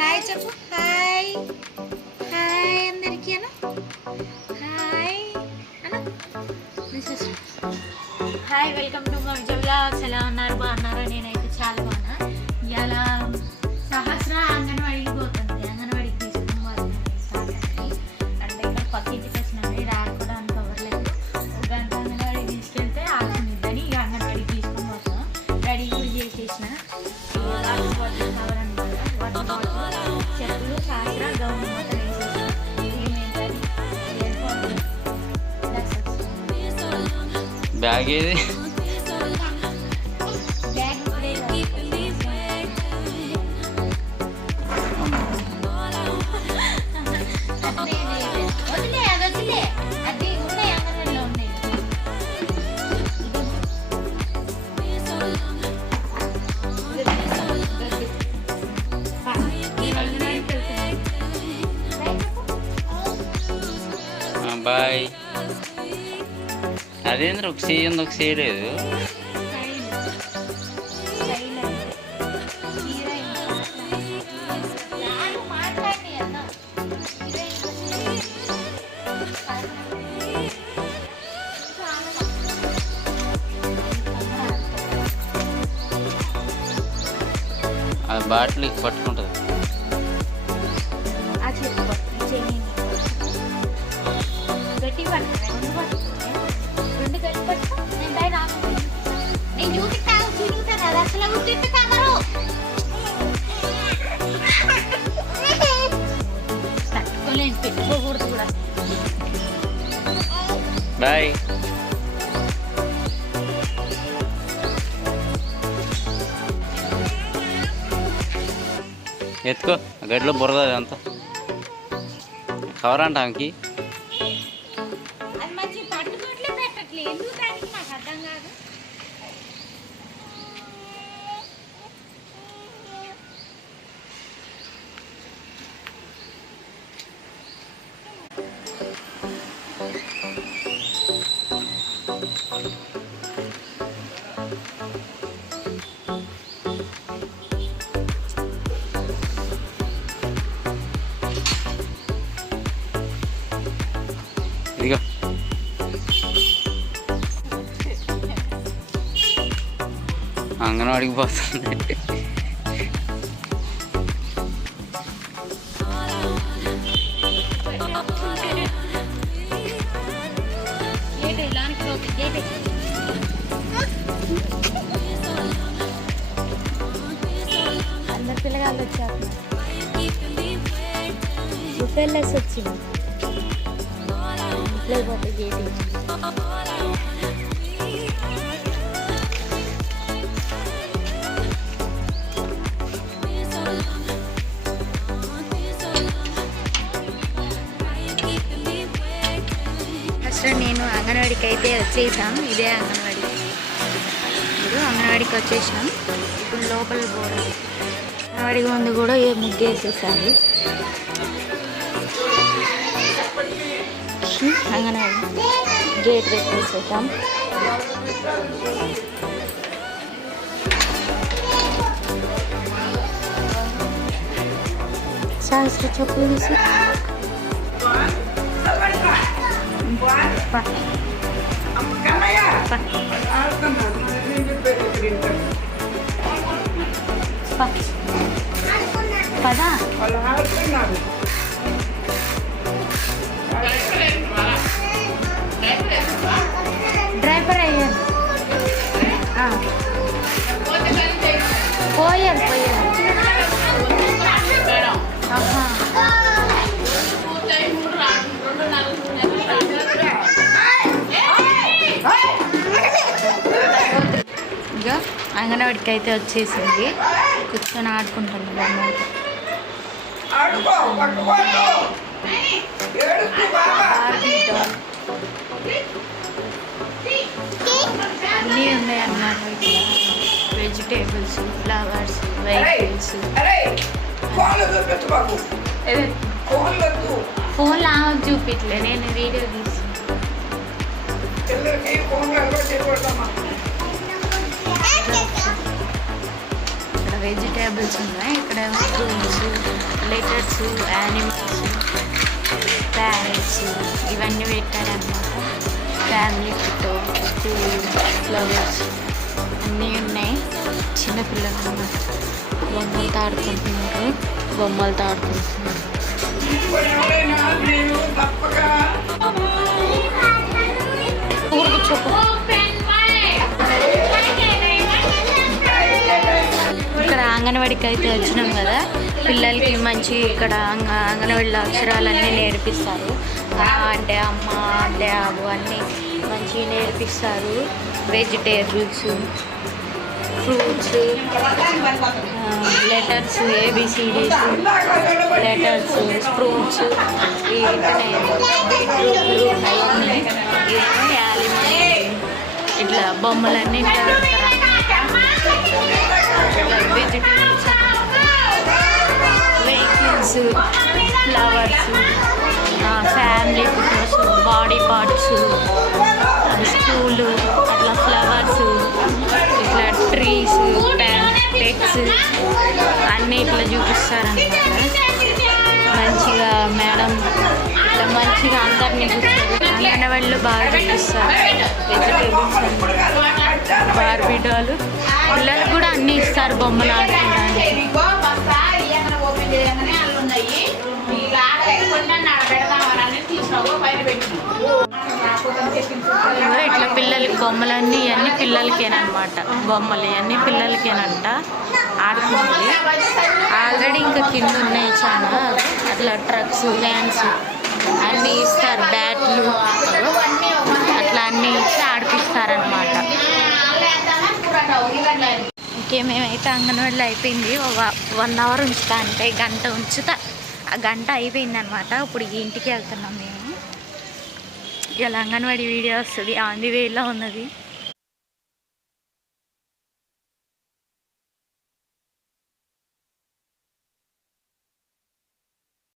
Hi చెప్పు. Hi hi అందరికీ Anu. Hi Anu. Hi, welcome to my vlogs. ఎలా ఉన్నారు? బాగున్నారా? నేనైతే చాలా బాగున్నా. ఇలా సహస్ర అంగన్వాడికి పోతుంది. అంగన్వాడికి తీసుకుని వాళ్ళు అంటే ఇక్కడ కొత్త ఇంటికి వచ్చినాయి. ర్యాక్ కూడా అంత అవ్వలేదు. ఒక గంట అంగన్వాడికి తీసుకెళ్తే ఆడుకునిద్దని ఇక అంగన్వాడికి తీసుకొని పోతాం. రెడీ కూడా చేసేసిన వాటర్ బాటిల్ కావాలన్నమాట. వాటర్ బాటిల్, చెప్పులు, సహస్ర గౌన్ మొత్తం వేసేసాం. బ్యాగ్ ఏది? బాయ్. అదేంద్ర ఒక సీ ఉంది, ఒక సీ లేదు. అది బాటిల్ పట్టుకుంటుంది. బాయ్. ఎత్తుకో, గడిలో బురద అంతా కవర్ అంట ఆమెకి. ఇదిగో అంగన్వాడికి పోతుంది. అందరు పిల్లగాళ్ళు వచ్చారు. బుఫెల్లెస్ వచ్చింది. లేకపోతే గేట్ ఫస్ట్ నేను అంగన్వాడికి అయితే వచ్చేసాం. ఇదే అంగన్వాడి. ఇప్పుడు అంగన్వాడికి వచ్చేసాం. ఇప్పుడు లోపల పోవడం. అంగన్వాడికి ముందు కూడా ముగ్గు వేసేసారు. అంగన్వాడి గేట్ పెట్టేసేసాం. సహస్ర చెప్పులు తీసి పదా డ్రైవర్ అయ్యాను. పోయాను ఇంకా అంగన్వాడికి అయితే వచ్చేసింది. కూర్చొని ఆడుకుంటాను బొమ్మతో. అన్నీ ఉన్నాయి అన్నమాట. Vegetables, flowers, vehicles. ఫోన్లో ఆమెకు చూపించలే, నేను వీడియో తీసి. ఇక్కడ వెజిటేబుల్స్ ఉన్నాయి. ఇక్కడ ఫ్రూట్స్, యానిమల్స్, ప్యారెట్స్ ఇవన్నీ పెట్టారనమాట. ఫ్యామిలీ ఫోటో, ఫ్లవర్స్ అన్నీ ఉన్నాయి. చిన్నపిల్లలు అన్నమాట. బొమ్మలతో ఆడుకుంటున్నారు. ఇక్కడ అంగన్వాడికి అయితే వచ్చినాం కదా, పిల్లలకి మంచి ఇక్కడ అంగన్వాడిలో అక్షరాలన్నీ నేర్పిస్తారు. అంటే అమ్మ డాబు అన్నీ మంచిగా నేర్పిస్తారు. Vegetables, fruits, letters, ABCDs, letters, fruits, బీట్రూట్లు అవన్నీ, యాలిమని ఇట్లా బొమ్మలన్నీ vegetables, vehicles, flowers, family photos, body parts, school అట్లా ఫ్లవర్స్, ఇట్లా ట్రీస్, పెట్స్ అన్నీ ఇట్లా చూపిస్తారన్నమాట. మంచిగా మేడం ఇట్లా మంచిగా అందరినీ అంగన్వాడిలో బాగా చూపిస్తారు. వెజిటేబుల్స్ అన్నీ, బార్బీ డాలు, పిల్లలకు కూడా అన్నీ ఇస్తారు బొమ్మలు ఆడుకోవడానికి. ఇట్లా పిల్లలకి బొమ్మలన్నీ ఇవన్నీ పిల్లలకేనమాట. బొమ్మలు ఇవన్నీ పిల్లలకేనంట ఆడుకునేది. ఆల్రెడీ ఇంకా కింద ఉన్నాయి చాలా. అట్లా ట్రక్స్, వ్యాన్స్ అన్నీ ఇస్తారు. బ్యాట్లు అట్లా అన్నీ ఇచ్చి ఆడిపిస్తారనమాట. ఓకే, మేమైతే అంగన్వాడిలో అయిపోయింది. 1 అవర్ ఉంచుతా అంటే గంట ఉంచుతా. ఆ గంట అయిపోయిందనమాట. ఇప్పుడు ఇంటికి వెళ్తున్నాం మేము. ఇలా అంగన్వాడి వీడియో వస్తుంది. ఆన్ ది వేలో ఉన్నది.